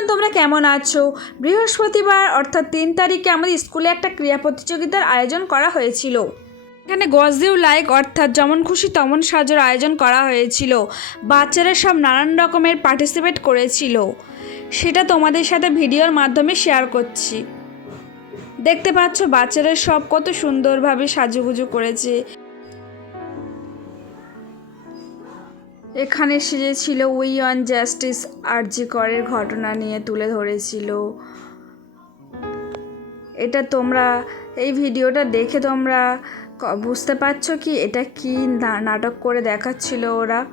বন্ধুজন তোমরা কেমন আছো? বৃহস্পতিবার, অর্থাৎ তিন তারিখে আমাদের স্কুলে একটা ক্রীড়া প্রতিযোগিতার আয়োজন করা হয়েছিল। এখানে গজদিউ লাইক, অর্থাৎ যেমন খুশি তেমন সাজের আয়োজন করা হয়েছিল। বাচ্চারা সব নানান রকমের পার্টিসিপেট করেছিল। সেটা তোমাদের সাথে ভিডিওর মাধ্যমে শেয়ার করছি। দেখতে পাচ্ছ, বাচ্চারা সব কত সুন্দরভাবে সাজুগুজু করেছে। এখানে সেজেছিল উই অন জাস্টিস আরজি করের ঘটনা নিয়ে তুলে ধরেছিল। এটা তোমরা, এই ভিডিওটা দেখে তোমরা বুঝতে পারছ কি এটা কি নাটক করে দেখাচ্ছিল ওরা?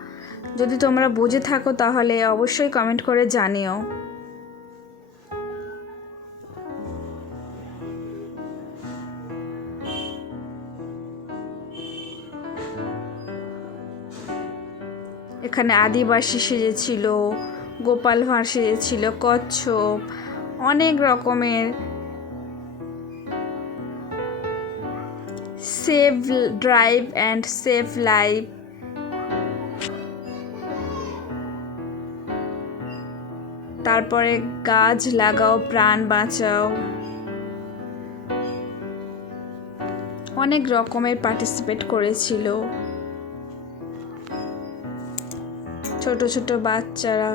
যদি তোমরা বুঝে থাকো তাহলে অবশ্যই কমেন্ট করে জানিও। এখানে আদিবাসী সেজেছিল, গোপাল ভাঁড় সেজেছিল, কচ্ছপ, অনেক রকমের save drive and save life. তারপরে গাছ লাগাও, প্রাণ বাঁচাও। অনেক রকমের পার্টিসিপেট করেছিল। ছোট ছোট বাচ্চারা,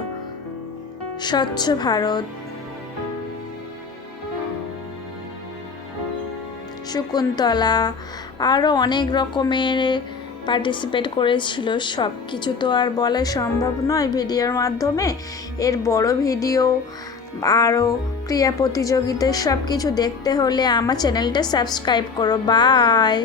স্বচ্ছ ভারত, শকুন্তলা আরও অনেক রকমের পার্টিসিপেট করেছিল সব কিছু তো আর বলা সম্ভব নয় ভিডিওর মাধ্যমে। এর বড় ভিডিও আরও ক্রিয়া প্রতিযোগিতায় সব কিছু দেখতে হলে আমার চ্যানেলটা সাবস্ক্রাইব করো। বাই!